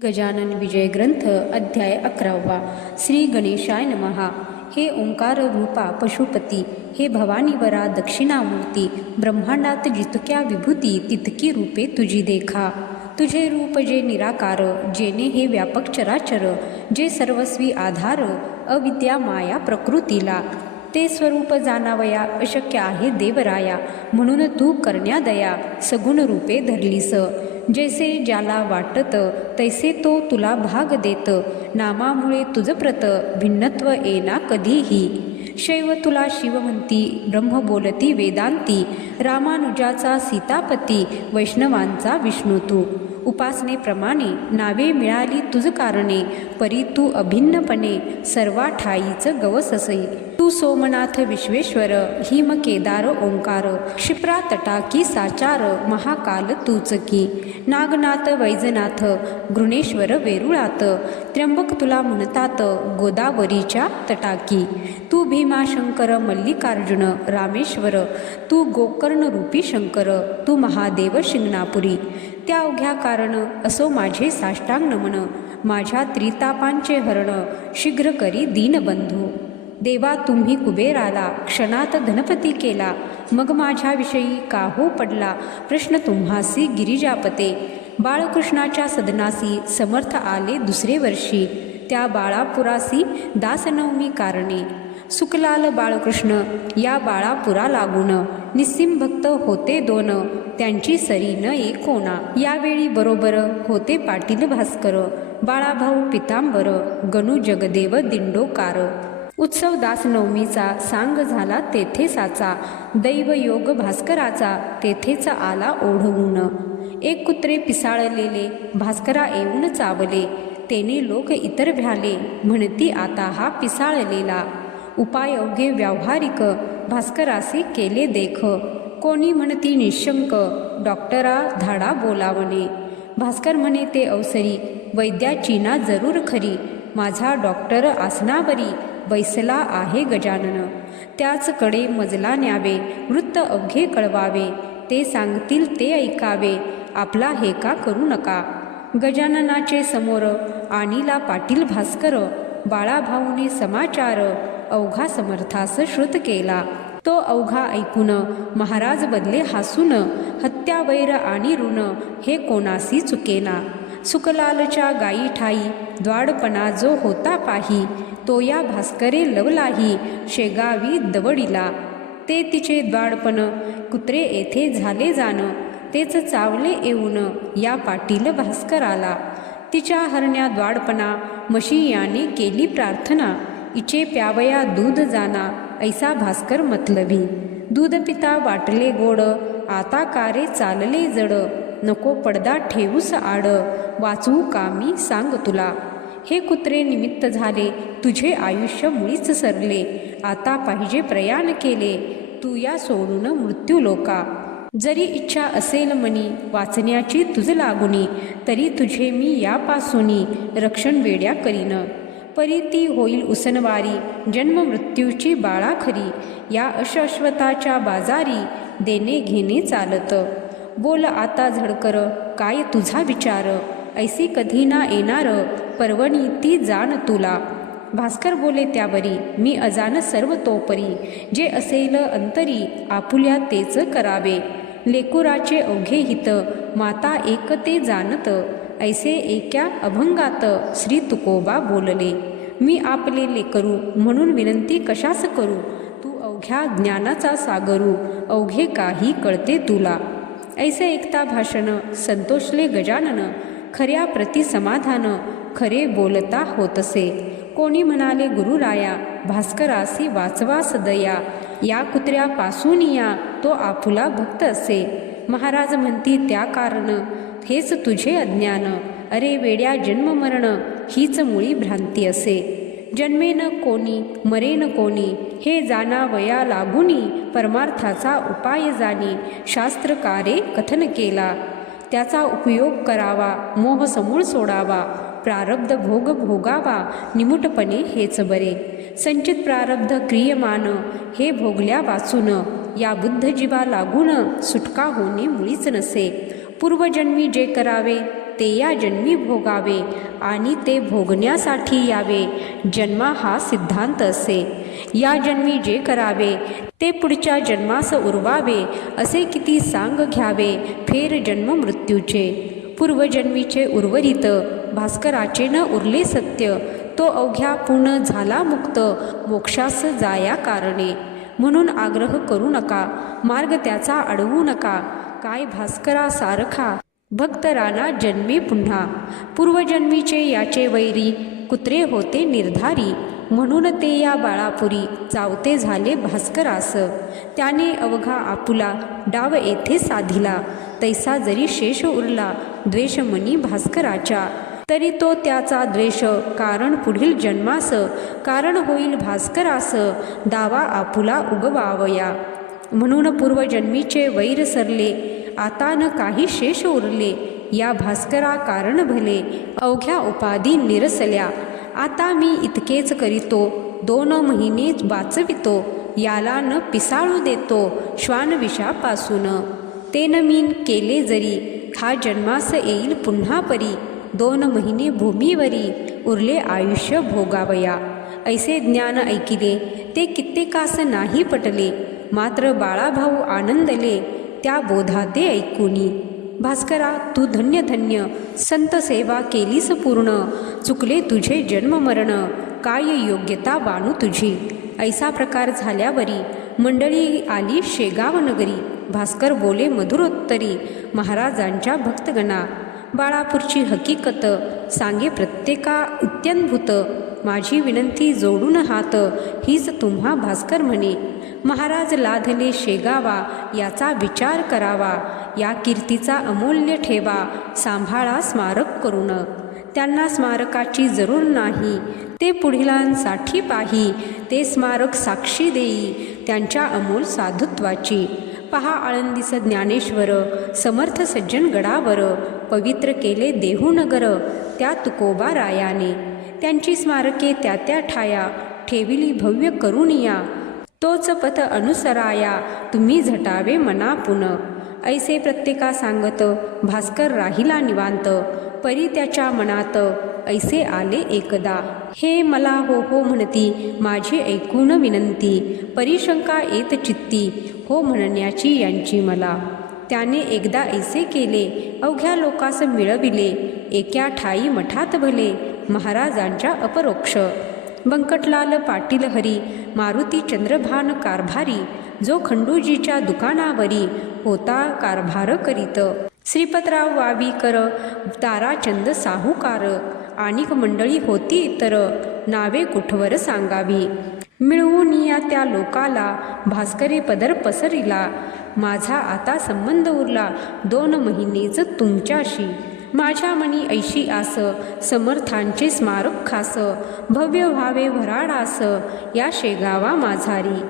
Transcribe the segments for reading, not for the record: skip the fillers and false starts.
गजानन विजय ग्रंथ अध्याय 11 श्री गणेशाय नमः। हे ओंकार रूपा पशुपती, हे भवानीवरा दक्षिणामूर्ती, ब्रह्मांडात जितक्या विभूती तितकी रूपे तुझी देखा। तुझे रूप जे निराकार, जेने हे व्यापक चराचर, जे सर्वस्वी आधार अविद्या माया प्रकृतीला, ते स्वरूप जाणावया अशक्य आहे देवराया। म्हणून तू करण्यादया सगुण रूपे धरलीस। जैसे ज्याला वाटत तैसे तो तुला भाग देत, नामामुळे तुझ प्रत भिन्नत्व येना कधीही। शैव तुला शिव म्हणती, ब्रह्म बोलती वेदांती, रामानुजाचा सीतापती, वैष्णवांचा विष्णू तू। उपासनेप्रमाणे नावे मिळाली तुझ कारणे, परी तू अभिन्नपणे सर्वा ठाईच गवससई। तू सोमनाथ विश्वेश्वर, हिम केदार ओंकार, क्षिप्रा तटाकी साचार, महाकाल तूच की। नागनाथ वैजनाथ, घृणेश्वर वेरुळात, त्र्यंबक तुला म्हणतात गोदावरीच्या तटाकी। तू भीमाशंकर मल्लिकार्जुन रामेश्वर, तू गोकर्ण रूपी शंकर, तू महादेव शिंगणापुरी। त्या अवघ्या कारण असो माझे साष्टांग नमन, माझ्या त्रितापांचे हरण शीघ्र करी दीनबंधू। देवा तुम्ही कुबेराला क्षणात धनपती केला, मग माझ्याविषयी का हो पडला प्रश्न तुम्हासी गिरिजापते। बाळकृष्णाच्या सदनासी समर्थ आले दुसरे वर्षी, त्या बाळापुरासी दासनवमी कारणे। सुकलाल बाळकृष्ण या बाळापुरा लागून, निस्सिम भक्त होते दोन, त्यांची सरी न एकोणा। यावेळी बरोबर होते पाटील भास्कर, बाळाभाऊ पितांबर, गणू जगदेव दिंडोकार। उत्सव दासनवमीचा सांग झाला तेथे साचा, दैव योग भास्कराचा तेथेच आला ओढवून। एक कुत्रे पिसाळलेले भास्करा येऊन चावले, तेने लोक इतर भ्याले, म्हणती आता हा पिसाळलेला। उपाय अवघे व्यावहारिक भास्करासे केले देख, कोणी म्हणती निशंक डॉक्टरा धाडा बोलावणे। भास्कर म्हणे ते अवसरी, वैद्याची ना जरूर खरी, माझा डॉक्टर आसनावरी बैसला आहे गजानन। त्याचकडे मजला न्यावे, वृत्त अवघे कळवावे, ते सांगतील ते ऐकावे, आपला हे का करू नका। गजाननाचे समोर आणिला पाटील भास्कर, बाळाभाऊने समाचार अवघा समर्थास श्रुत केला। तो अवघा ऐकून महाराज बदले हसून, हत्या वैर आणि ऋण हे कोणासी चुकेना। सुकलालच्या गायी ठाई द्वाडपणा जो होता पाही, तो या भास्करे लवलाही शेगावी दवडीला। ते तिचे द्वाडपण कुत्रे येथे झाले जाण, तेच चावले येऊन या पाटील भास्कराला। तिच्या हरण्या द्वाडपणा म्हशी याने केली प्रार्थना, इचे प्यावया दूध जाना ऐसा भास्कर मतलबी। दूध पिता वाटले गोड, आता कारे चालले जड, नको पडदा ठेवूस आड, वाचवू का मी सांग तुला। हे कुत्रे निमित्त झाले तुझे आयुष्य मुळीच सरले, आता पाहिजे प्रयाण केले तू या सोडून मृत्यू लोका। जरी इच्छा असेल मनी वाचण्याची तुझ लागुनी, तरी तुझे मी यापासूनी रक्षण वेड्या करीन। परी ती होईल उसनवारी जन्म मृत्यूची बाळा खरी, या अशाश्वताच्या बाजारी देणे घेणे चालत। बोल आता झडकर काय तुझा विचार, ऐसी कधी ना येणार पर्वणी ती जाण तुला। भास्कर बोले त्यावरी, मी अजान सर्व तोपरी, जे असेल अंतरी आपुल्या तेच करावे। लेकुराचे अवघे हित माता एक ते जाणत, ऐसे एका अभंगात श्री तुकोबा बोलले। मी आपले लेकरू म्हणून विनंती कशास करू, तू अवघ्या ज्ञानाचा सागरू, अवघे काही कळते तुला। ऐसे ऐकता भाषण संतोषले गजानन, खऱ्या प्रति समाधान खरे बोलता होतसे। कोणी म्हणाले गुरुराया, भास्करासी वाचवा सदया, या कुत्र्यापासून या तो आपुला भक्त असे। महाराज म्हणती त्या कारण हेच तुझे अज्ञान, अरे वेड्या जन्म मरण हीच मुळी भ्रांती असे। जन्मेन कोणी मरेन कोणी, हे जाणावया लागुनी, परमार्थाचा उपाय जाणी शास्त्रकारे कथन केला। त्याचा उपयोग करावा मोह समूळ सोडावा, प्रारब्ध भोग भोगावा निमुटपणे हेच बरे। संचित प्रारब्ध क्रियमान हे भोगल्या वाचून, या बुद्ध जीवा लागून सुटका होणे मुळीच नसे। पूर्वजन्मी जे करावे ते या जन्मी भोगावे आणि ते भोगण्यासाठी यावे. जन्मा हा सिद्धांत असे. या जन्मी जे करावे ते पुढच्या जन्मास उरवावे असे किती सांग घ्यावे फेर जन्म मृत्यूचे. पूर्वजन्मीचे उर्वरित भास्कराचे न उरले सत्य. तो अवघ्या पूर्ण झाला मुक्त मोक्षास जाया कारणे. म्हणून आग्रह करू नका मार्ग त्याचा अडवू नका. काय भास्करा सारखा भक्त राणा जन्मे पुन्हा. पूर्वजन्मीचे याचे वैरी कुत्रे होते निर्धारी. म्हणून ते या बाळापुरी चावते झाले भास्करास. त्याने अवघा आपुला डाव येथे साधिला. तैसा जरी शेष उरला द्वेष मनी भास्कराच्या. तरी तो त्याचा द्वेष कारण पुढील जन्मास कारण होईल भास्करास. दावा आपुला उगवावया. म्हणून पूर्वजन्मीचे वैर सरले आता न काही शेष उरले. या भास्करा कारण भले अवघ्या उपाधी निरसल्या. आता मी इतकेच करीतो 2 महिने वाचवितो. याला न पिसाळू देतो श्वानविषापासून. ते न मी केले जरी हा जन्मास येईल पुन्हा परी. 2 महिने भूमीवरी उरले आयुष्य भोगावया. ऐसे ज्ञान ऐकिले ते कित्येकास नाही पटले. मात्र बाळाभाऊ आनंदले त्या बोधा ते ऐकुनी. भास्करा तू धन्य धन्य संत सेवा केलीस पूर्ण. चुकले तुझे जन्म मरण काय योग्यता बाणू तुझी. ऐसा प्रकार झाल्यावरी मंडळी आली शेगाव नगरी. भास्कर बोले मधुरोत्तरी महाराजांच्या भक्तगणा. बाळापूरची हकीकत सांगे प्रत्येका इत्यद्भुत. माझी विनंती जोडून हात हीच तुम्हा भास्कर म्हणे. महाराज लाधले शेगावा याचा विचार करावा. या कीर्तीचा अमूल्य ठेवा सांभाळा स्मारक करून. त्यांना स्मारकाची जरूर नाही ते पुढीलांसाठी पाही. ते स्मारक साक्षी देई त्यांच्या अमोल साधुत्वाची. पहा आळंदीस ज्ञानेश्वर समर्थ सज्जन गडावर. पवित्र केले देहूनगर त्या तुकोबा रायाने. त्यांची स्मारके त्या त्या ठाया ठेविली भव्य करुणिया. तोच पथ अनुसराया तुम्ही झटावे मनापुन. ऐसे प्रत्येका सांगत भास्कर राहिला निवांत. परी त्याच्या मनात ऐसे आले एकदा. हे मला हो हो म्हणती माझी ऐकून विनंती. परिशंका येत चित्ती हो म्हणण्याची यांची मला. त्याने एकदा ऐसे केले अवघ्या लोकास मिळविले. एका ठाई मठात भले महाराजांच्या अपरोक्ष. बंकटलाल पाटील हरी मारुती चंद्रभान कारभारी. जो खंडूजीच्या दुकानावरी होता कारभार करीत. श्रीपतराव वावीकर ताराचंद साहूकार. आणिक मंडळी होती इतर नावे कुठवर सांगावी. मिळवून या त्या लोकाला भास्करी पदर पसरिला. माझा आता संबंध उरला 2 महिनेच तुमच्याशी. माझ्या मनी ऐशी आस समर्थांचे स्मारक खास. भव्य व्हावे भराडास या शेगावा माझारी.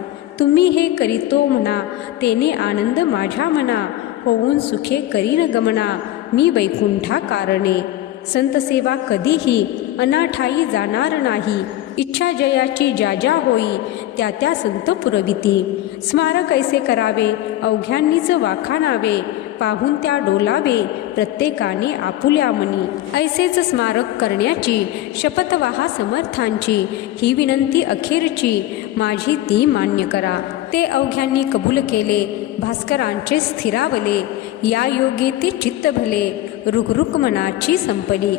तुम्ही हे करीतो म्हणा तेने आनंद माझ्या मना. होऊन सुखे करीन गमना मी वैकुंठा कारणे. संतसेवा कधीही अनाठाई जाणार नाही. इच्छा जयाची ज्या ज्या होई त्या त्या संत पुरविती. स्मारक ऐसे करावे अवघ्यांनीच वाखाणावे. पाहून त्या डोलावे प्रत्येकाने आपुल्या मनी. ऐसेच स्मारक करण्याची शपथ वाहा समर्थांची. ही विनंती अखेरची माझी ती मान्य करा. ते अवघ्यांनी कबूल केले भास्करांचे स्थिरावले. या योगे ते चित्त भले रुकरुक मनाची संपली.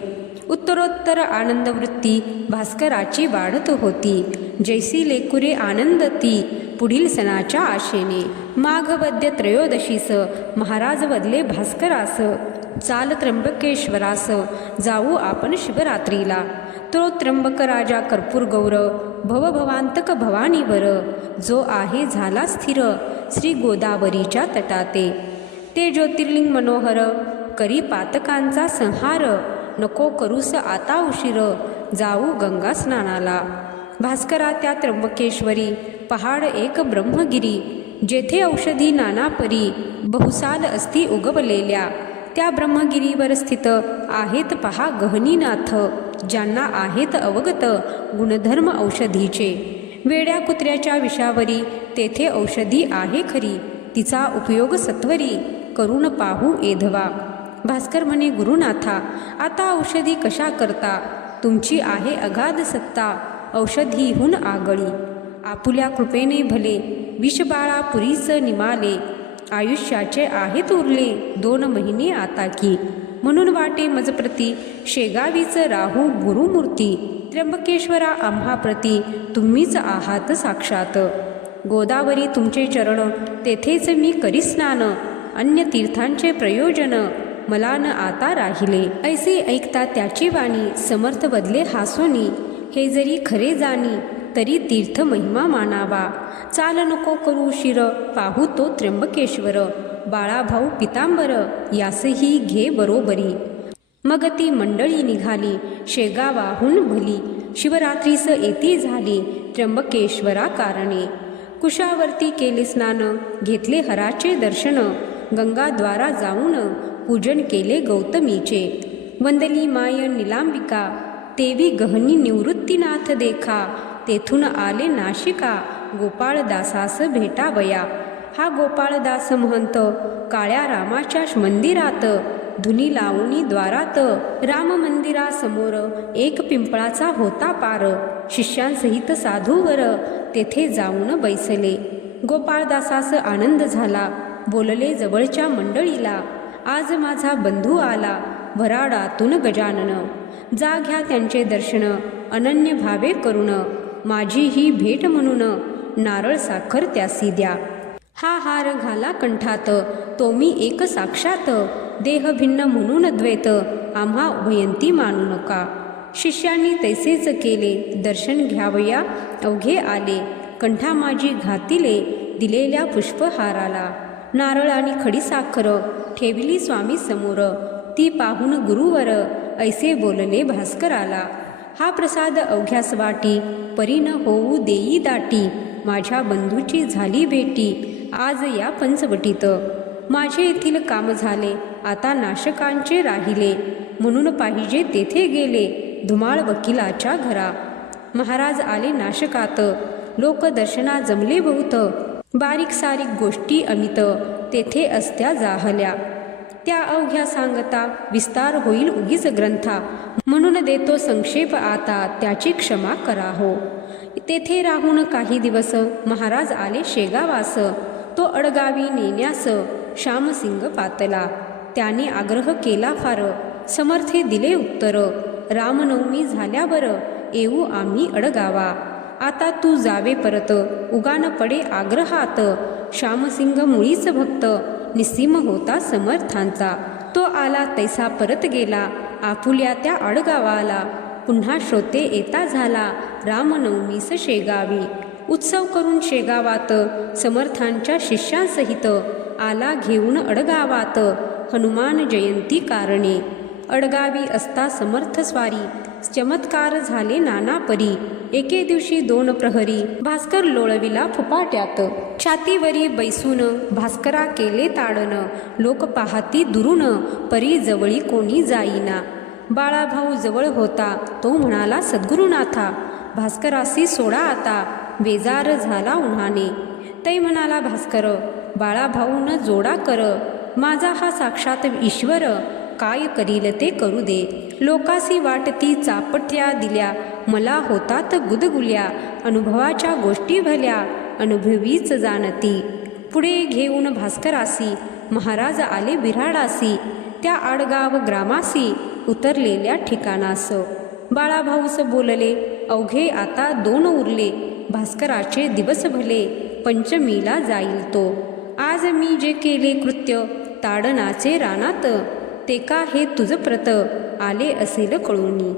उत्तरोत्तर आनंदवृत्ती भास्कराची वाढत होती. जैसी लेकुरे आनंदती पुढील सणाच्या आशेने. माघवद्य त्रयोदशीस महाराज वदले भास्करास. चाल त्र्यंबकेश्वरास जाऊ आपण शिवरात्रीला. तो त्र्यंबक राजा कर्पूर गौर भवभवांतक भवानीवर. जो आहे झाला स्थिर श्री गोदावरीच्या तटाते. ते ज्योतिर्लिंग मनोहर करी पातकांचा संहार. नको करूस आता उशीर जाऊ गंगा स्नानाला. भास्करा त्या त्र्यंबकेश्वरी पहाड एक ब्रह्मगिरी. जेथे औषधी नाना परी बहुसाल असती उगवलेल्या. त्या ब्रह्मगिरीवर स्थित आहेत पहा गहनीनाथ. ज्यांना आहेत अवगत गुणधर्म औषधीचे. वेड्या कुत्र्याच्या विषावरी तेथे औषधी आहे खरी. तिचा उपयोग सत्वरी करून पाहू एधवा. भास्कर म्हणे, गुरुनाथा, आता औषधी कशा करता? तुमची आहे अगाध सत्ता, औषधीहून आगळी. आपुल्या कृपेने भले, विषबाळा पुरीच निमाले. आयुष्याचे आहेत उरले 2 महिने आता की. म्हणून वाटे मजप्रती, शेगावीच राहू गुरुमूर्ती. त्र्यंबकेश्वरा आम्हा प्रती, तुम्हीच आहात साक्षात. गोदावरी तुमचे चरण, तेथेच मी करी स्नान. अन्य तीर्थांचे प्रयोजन, मला न आता राहिले. ऐसे ऐकता त्याची वाणी, समर्थ बदले हासोनी. हे जरी खरे जाणी, तरी तीर्थ महिमा मानावा. चाल नको करू शिर, पाहू तो त्र्यंबकेश्वर. बाळाभाऊ पितांबर, यासही घे बरोबरी. मग ती मंडळी निघाली, शेगावाहून भली. शिवरात्रीस येती झाली, त्र्यंबकेश्वरा कारणे. कुशावरती केले स्नान, घेतले हराचे दर्शन. गंगाद्वारा जाऊन, पूजन केले गौतमीचे. वंदली माय निलांबिका, तेवी गहनी निवृत्तीनाथ देखा. तेथून आले नाशिका, गोपाळदासास भेटावया. हा गोपाळदास महंत, काळ्या रामाच्या मंदिरात. धुनी लावणी द्वारात, राम मंदिरासमोर. एक पिंपळाचा होता पार, शिष्यांसहित साधूवर. तेथे जाऊन बैसले. गोपाळदासास आनंद झाला, बोलले जवळच्या मंडळीला. आज माझा बंधू आला, वराडातून गजानन. जा घ्या त्यांचे दर्शन, अनन्य भावे करुण. माझी ही भेट म्हणून, नारळ साखर त्यासी द्या. हा हार घाला कंठात, तो मी एक साक्षात. देह भिन्न म्हणून द्वैत, आम्हा उभयंती मानू नका. शिष्यांनी तैसेच केले, दर्शन घ्यावया अवघे आले. कंठा माझी घातिले, दिलेल्या पुष्पहाराला. नारळ आणि खडीसाखर ठेवली स्वामी समोर. ती पाहून गुरुवर, ऐसे बोलले भास्कराला. हा प्रसाद अवघ्यास वाटी, परी न होऊ देई दाटी. माझ्या बंधूची झाली भेटी, आज या पंचवटीत. माझे येथील काम झाले, आता नाशकांचे राहिले. म्हणून पाहिजे तेथे गेले, धुमाळ वकिलाच्या घरा. महाराज आले नाशकात, लोक दर्शना जमले बहुत. बारीक सारीक गोष्टी अमित, तेथे असत्या जाहल्या. त्या अवघ्या सांगता, विस्तार होईल उगीच ग्रंथा. म्हणून देतो संक्षेप आता, त्याची क्षमा करा हो. तेथे राहून काही दिवस, महाराज आले शेगावास. तो अडगावी नेण्यास, श्यामसिंग पातला. त्याने आग्रह केला फार, समर्थे दिले उत्तर. रामनवमी झाल्यावर, येऊ आम्ही अडगावा. आता तू जावे परत, उगान पडे आग्रहात. श्यामसिंग मुळीच भक्त, निस्सीम होता समर्थांचा. तो आला तैसा परत गेला, आपुल्या त्या अडगावाला. पुन्हा श्रोते येता झाला, रामनवमीस शेगावी. उत्सव करून शेगावात, समर्थांच्या शिष्यांसहित. आला घेऊन अडगावात, हनुमान जयंती कारणे. अडगावी असता समर्थ स्वारी, चमत्कार झाले नाना परी. एके दिवशी 2 प्रहरी, भास्कर लोळविला फुपाट्यात. छातीवरी बैसून, भास्करा केले ताडन. लोक पाहती दुरून, परी जवळी कोणी जाईना. बाळाभाऊ जवळ होता, तो म्हणाला सद्गुरुनाथा. भास्करासी सोडा आता, बेजार झाला उन्हाने. तै म्हणाला भास्कर, बाळाभाऊन जोडा कर. माझा हा साक्षात ईश्वर, काय करील ते करू दे. लोकासी वाटती चापट्या दिल्या, मला होतात गुदगुल्या. अनुभवाच्या गोष्टी भल्या, अनुभवीच जाणती. पुढे घेऊन भास्करासी, महाराज आले विराडासी. त्या आडगाव ग्रामासी, उतरलेल्या ठिकाणास. बाळाभाऊस बोलले, अवघे आता 2 उरले. भास्कराचे दिवस भले, पंचमीला जाईल तो. आज मी जे केले कृत्य, ताडनाचे रानात. ते का हे तुझ प्रत, आले असेल कळूनी.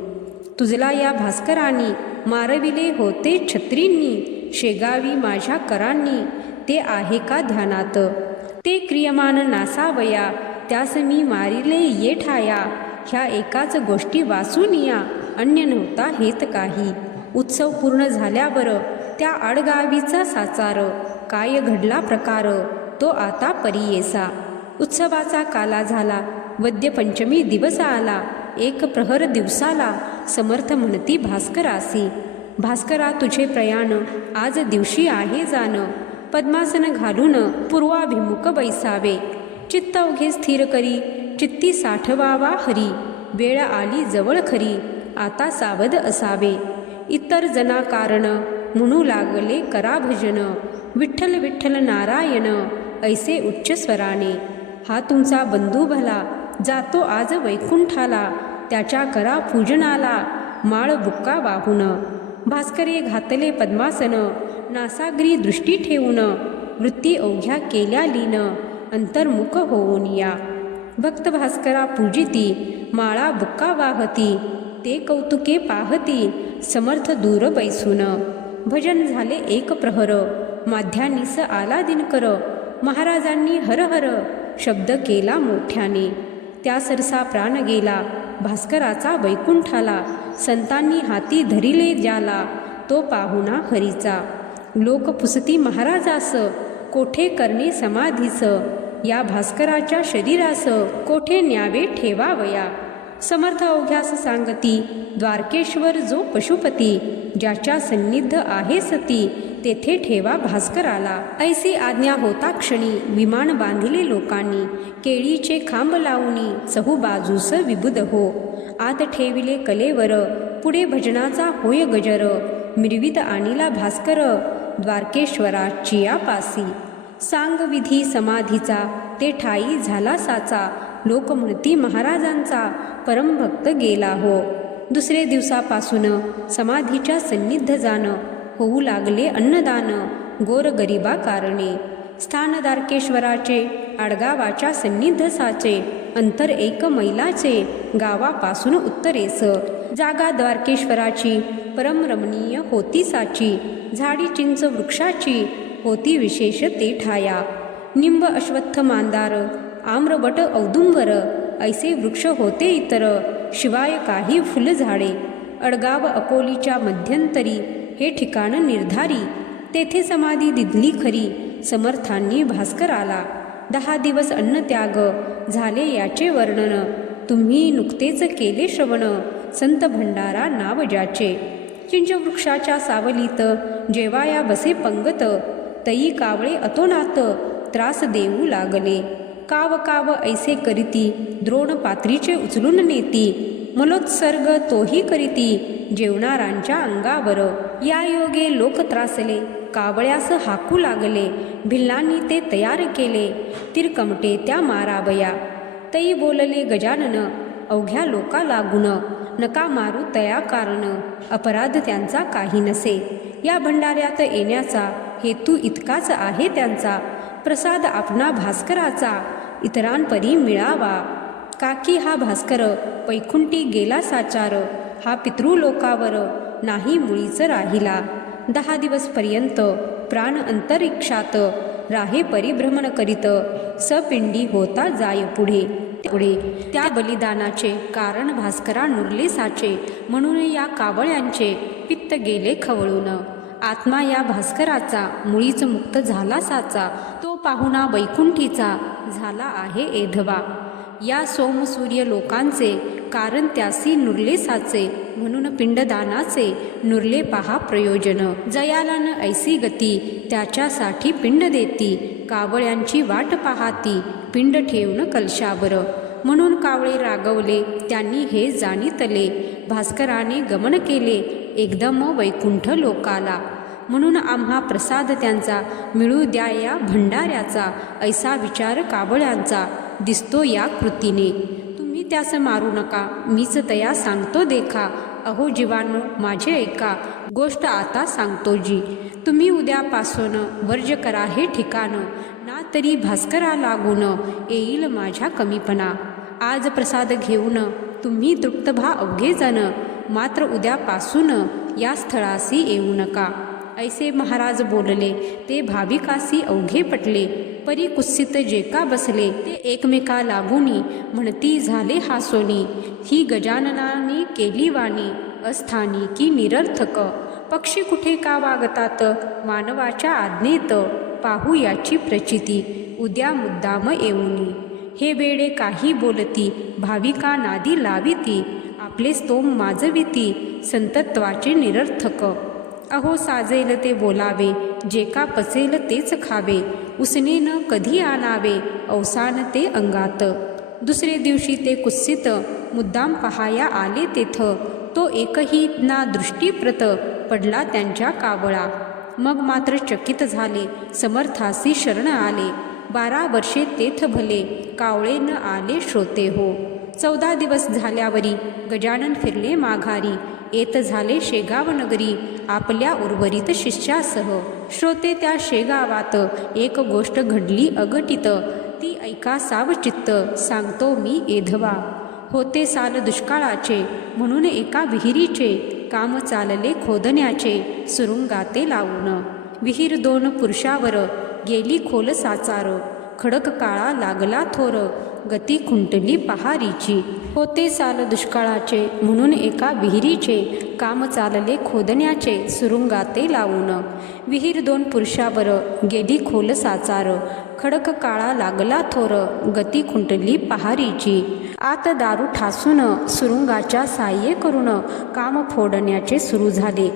तुझला या भास्करांनी, मारविले होते छत्रींनी. शेगावी माझ्या करांनी, ते आहे का ध्यानात. ते क्रियमान नासावया, त्यास मी मारिले ये ठाया. ह्या एकाच गोष्टी वाचून या, अन्य नव्हता हेत काही. उत्सव पूर्ण झाल्यावर, त्या आडगावीचा साचार. काय घडला प्रकार, तो आता परियेसा. उत्सवाचा काला झाला, वद्य पंचमी दिवस आला. 1 प्रहर दिवसाला, समर्थ म्हणती भास्करासी. भास्करा तुझे प्रयाण, आज दिवशी आहे जाण. पद्मासन घालून, पूर्वाभिमुख बैसावे. चित्त अवघे स्थिर करी, चित्ती साठवावा हरी, वेळ आली जवळ खरी, आता सावध असावे. इतर जना कारण, म्हणू लागले करा भजन, विठ्ठल विठ्ठल नारायण, ऐसे उच्च स्वराने. हा तुमचा बंधू भला, जातो आज वैकुंठाला, त्याच्या करा पूजनाला, माळ बुक्का वाहून. भास्करे घातले पद्मासन, नासाग्री दृष्टी ठेवून, वृत्ती अवघ्या केल्या लीन, अंतर्मुख होऊन या. भक्त भास्करा पूजिती, माळा बुक्का वाहती, ते कौतुके पाहती, समर्थ दूर बैसून. भजन झाले एक प्रहर, माध्यानीस आला दिनकर, महाराजांनी हर हर शब्द केला मोठ्याने. त्या सरसा प्राण गेला, भास्कराचा वैकुंठाला, संतांनी हाती धरिले ज्याला, तो पाहुणा हरीचा. लोक पुसती महाराजास, कोठे करणे समाधीस, या भास्कराच्या शरीरास, कोठे न्यावे ठेवावया. समर्थ अवघ्यास सांगती, द्वारकेश्वर जो पशुपती, ज्याच्या सन्निध आहे सती, तेथे ठेवा भास्कराला. ऐसी आज्ञा होता क्षणी, विमान बांधिले लोकांनी, केळीचे खांब लावणी, चहूबाजूस विबुध हो. आत ठेविले कलेवर, पुढे भजनाचा होय गजर, मिरवित आणिला भास्कर, द्वारकेश्वराची या पासी. सांग विधी समाधीचा, ते ठाई झाला साचा, लोक म्हणती महाराजांचा, परमभक्त गेला हो. दुसरे दिवसापासून समाधीच्या सन्निध जाण, होऊ लागले अन्नदान, गोर गरिबा कारणे. स्थान द्वारकेश्वराचे, आडगावाच्या सन्निध साचे, अंतर एक मैलाचे, गावापासून उत्तरेस. जागा द्वारकेश्वराची, परमरमणीय होती साची, झाडी चिंच वृक्षाची, होती विशेष ते ठाया. निंब अश्वत्थ मांदार, आम्रबट औदुंबर, ऐसे वृक्ष होते इतर, शिवाय काही फुलझाडे. अडगाव अकोलीच्या मध्यंतरी, हे ठिकाण निर्धारी, तेथे समाधी दिधली खरी, समर्थांनी भास्कराला. 10 दिवस अन्नत्याग झाले याचे वर्णन, तुम्ही नुकतेच केले श्रवण, संत भंडारा नाव ज्याचे. चिंचवृक्षाच्या सावलीत, जेवाया बसे पंगत, तई कावळे अतोनात, त्रास देऊ लागले. काव काव ऐसे करीती, द्रोण पात्रीचे उचलून नेती, मलोत्सर्ग तोही करीती, जेवणारांच्या अंगावर. या योगे लोक त्रासले, कावळ्यास हाकू लागले, भिल्लांनी ते तयार केले, तिरकमटे त्या मारावया. तई बोलले गजानन, अवघ्या लोका लागून, नका मारू तया कारण, अपराध त्यांचा काही नसे. या भंडाऱ्यात येण्याचा हेतू इतकाच आहे त्यांचा, प्रसाद आपणा भास्कराचा, इतरांपरी मिळावा. काकी हा भास्कर, पैकुंठी गेला साचार, हा पितृलोकावर, नाही मुळीच राहिला. 10 दिवसपर्यंत प्राण अंतरिक्षात, राहे परिभ्रमण करीत, सपिंडी होता जाय पुढे. त्या बलिदानाचे कारण भास्करा नुरले साचे, म्हणून या कावळ्यांचे पित्त गेले खवळून. आत्मा या भास्कराचा, मुळीच मुक्त झाला साचा, तो पाहुणा वैकुंठीचा, झाला आहे एधवा. या सोमसूर्य लोकांचे, कारण त्यासी नुरले साचे, म्हणून पिंडदानाचे नुरले पहा प्रयोजन. जयाला न ऐसी गती, त्याच्यासाठी पिंड देती, कावळ्यांची वाट पाहाती, पिंड ठेवून कलशावर. म्हणून कावळे रागवले, त्यांनी हे जाणितले, भास्कराने गमन केले एकदम वैकुंठ लोकाला. म्हणून आम्हा प्रसाद त्यांचा, मिळू द्या या भंडाऱ्याचा, ऐसा विचार कावळ्यांचा, दिसतो या कृतीने. तुम्ही त्यास मारू नका, मीच तया सांगतो देखा, अहो जीवांनो माझे ऐका, गोष्ट आता सांगतो जी. तुम्ही उद्यापासून वर्ज करा हे ठिकाण, ना तरी भास्करा लागून, येईल माझ्या कमीपणा. आज प्रसाद घेऊन तुम्ही तृप्त व्हा अवघे जण, मात्र उद्यापासून या स्थळासी येऊ नका. ऐसे महाराज बोलले, ते भाविकासी अवघे पटले, परी कुत्सित जे का बसले, ते एकमेका लागूनी, म्हणती झाले हासोनी, ही गजाननाने केली वाणी, अस्थानी की निरर्थक. पक्षी कुठे का वागतात, मानवाच्या आज्ञेत, पाहू याची प्रचिती, उद्या मुद्दाम येऊनी. हे वेडे काही बोलती, भाविका नादी लाविती, आपले स्तोम माजविती, संतत्वाचे निरर्थक. अहो साजेल ते बोलावे, जे का पचेल तेच खावे, उसने न कधी आणावे, अवसान ते अंगात. दुसरे दिवशी ते कुत्सित मुद्दाम पहाया आले तेथ, तो एकही ना दृष्टीप्रत पडला त्यांच्या कावळा. मग मात्र चकित झाले, समर्थासी शरण आले. 12 वर्षे तेथ भले, कावळे न आले श्रोते हो. 14 दिवस झाल्यावरी गजानन फिरले माघारी. येत झाले शेगाव नगरी, आपल्या उर्वरित शिष्यासह. श्रोते त्या शेगावात एक गोष्ट घडली अघटित, ती ऐका सावचित्त सांगतो मी एधवा. होते साल दुष्काळाचे, म्हणून एका विहिरीचे काम चालले खोदण्याचे, सुरुंगाते लावून. विहीर 2 पुरुषावर, गेली खोल साचार. खडक काळा लागला थोर, गती खुंटली पहारीची. होते साल दुष्काळाचे, म्हणून एका विहिरीचे काम चालले खोदण्याचे, सुरुंगाते लावून. विहीर 2 पुरुषावर, गेली खोल साचार. खडक काळा लागला थोर, गती खुंटली पहारीची. आत दारू ठासून, सुरुंगाच्या साह्ये करून काम फोडण्याचे सुरू झाले.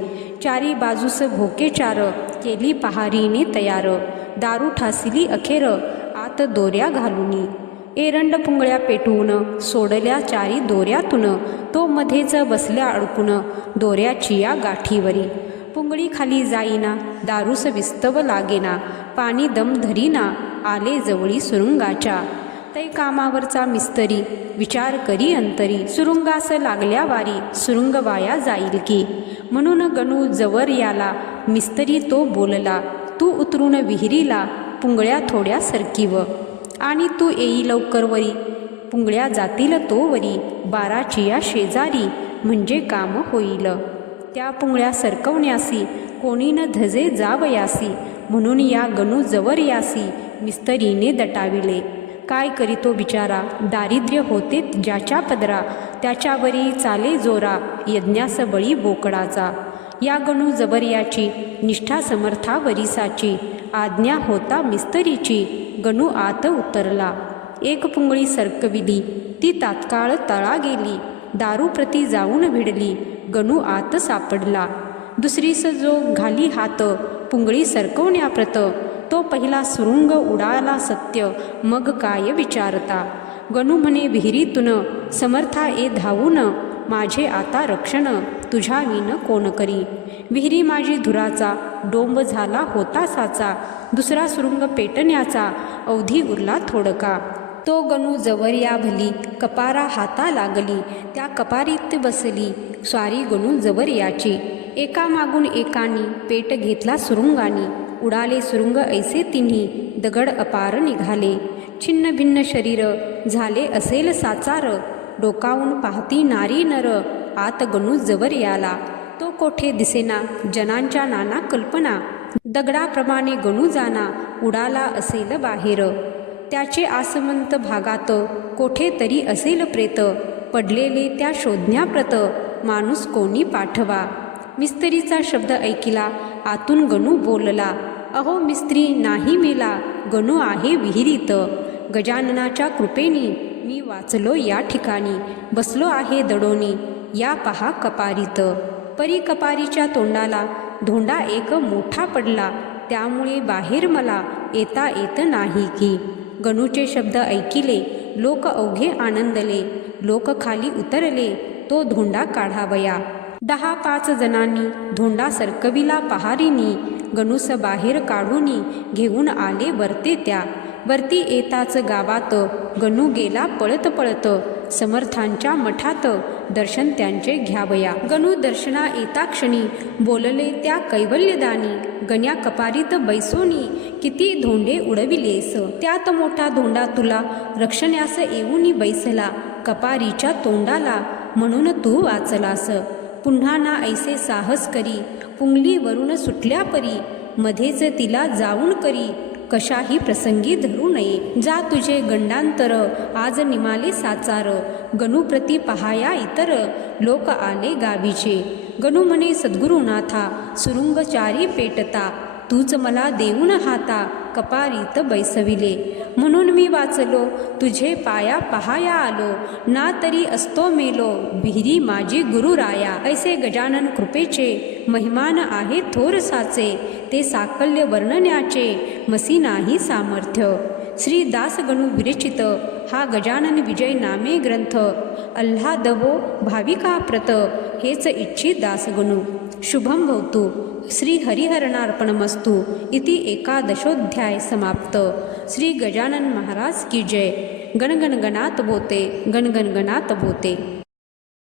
चारी बाजूस भोकेचार, केली पहारीने तयार. दारू ठासिली अखेर, आत दोऱ्या घालुनी. एरंड पुंगळ्या पेटवून, सोडल्या चारी दोऱ्यातून. तो मध्येच बसल्या अडकून, दोऱ्याची या गाठीवरी. पुंगळी खाली जाईना, दारूस विस्तव लागेना. पाणी दम धरीना, आले जवळी सुरुंगाच्या. तै कामावरचा मिस्तरी, विचार करी अंतरी. सुरुंगास लागल्या वारी, सुरुंग वाया जाईल की. म्हणून गणू जवर याला, मिस्तरी तो बोलला. तू उतरून विहिरीला, पुंगळ्या थोड्या सरकीव. आणि तू येई लवकर वरी, पुंगळ्या जातील तो वरी. 12ची या शेजारी, म्हणजे काम होईल. त्या पुंगळ्या सरकवण्यासी, कोणी न धजे जावयासी. म्हणून या गणू जवर यासी, मिस्तरीने दटाविले. काय करीतो बिचारा, दारिद्र्य होते ज्याच्या पदरा. त्याच्यावरी चाले जोरा, यज्ञास बळी बोकडाचा. या गणू जबर याची, निष्ठा समर्था वरिसाची. आज्ञा होता मिस्तरीची, गणू आत उतरला. एक पुंगळी सरकविली, ती तात्काळ तळा गेली. दारूप्रती जाऊन भिडली, गणू आत सापडला. दुसरीस जो घाली हात, पुंगळी सरकवण्याप्रत. तो पहिला सुरुंग उडाला सत्य, मग काय विचारता. गणू म्हणे विहिरीतून, समर्था ए धावून. माझे आता रक्षण, तुझ्या विन कोण करी. विहिरी माझी धुराचा, डोंब झाला होता साचा. दुसरा सुरुंग पेटण्याचा, अवधी उरला थोडका. तो गणू जवर या भली, कपारा हाता लागली. त्या कपारीत बसली, स्वारी गणू जवर याची. एका मागून एकानी, पेट घेतला सुरुंगानी. उडाले सुरुंग ऐसे तिन्ही, दगड अपार निघाले. छिन्न भिन्न शरीर, झाले असेल साचार. डोकावून पाहती नारी नर, आत गणू जवर याला. तो कोठे दिसेना, जनांच्या नाना कल्पना. दगडाप्रमाणे गणू जाना, उडाला असेल बाहेर. त्याचे आसमंत भागात, कोठे तरी असेल प्रेत. पडलेले त्या शोधण्याप्रत, माणूस कोणी पाठवा. मिस्त्रीचा शब्द ऐकिला, आतून गणू बोलला. अहो मिस्त्री नाही मेला, गणू आहे विहिरीत. गजाननाच्या कृपेनी, मी वाचलो या ठिकाणी. बसलो आहे दडोनी, या पहा कपारीत. परी कपारीच्या तोंडाला, धोंडा एक मोठा पडला. त्यामुळे बाहेर मला, येता येत नाही की. गणूचे शब्द ऐकिले, लोक अवघे आनंदले. लोक खाली उतरले, तो धोंडा काढावया. 10-5 जणांनी धोंडा सरकविला पहारीनी. गणूस बाहेर काढूनी, घेऊन आले वरते त्या. वरती येताच गावात, गणू गेला पळत पळत. समर्थांच्या मठात, दर्शन त्यांचे घ्यावया. गणू दर्शना येता क्षणी, बोलले त्या कैवल्यदानी. गण्या कपारीत बैसोनी, किती धोंडे उडविलेस. त्यात मोठा धोंडा तुला, रक्षण्यास येऊनी बैसला. कपारीच्या तोंडाला, म्हणून तू वाचलास. पुन्हा ना ऐसे साहस करी, पुंगली वरून सुटल्या परी. मध्येच तिला जाऊन करी, कशाही प्रसंगी धरू नये. जा तुझे गंडांतर, आज निमाले साचार. गणू प्रति पहाया इतर, लोक आले गावीचे. गणू म्हणे सद्गुरुनाथा, सुरुंग चारी पेटता. तूच मला देऊन हाता, कपारीत बैसविले. म्हणून मी वाचलो, तुझे पाया पहाया आलो. ना तरी असतो मेलो, विहिरी माझी गुरुराया. ऐसे गजानन कृपेचे, महिमान आहे थोर साचे. ते साकल्य वर्णण्याचे, मसी नाही सामर्थ्य. श्री दासगणू विरचित हा गजानन विजय नामे ग्रंथ अल्हादवो भाविका प्रत हेच इच्छित दासगणू शुभम भवतु श्री हरिहरणार्पणमस्तु इति एकादशोध्याय समाप्त। श्री गजानन महाराज की जय। गणगण गणात बोते, गणगण गणात बोते।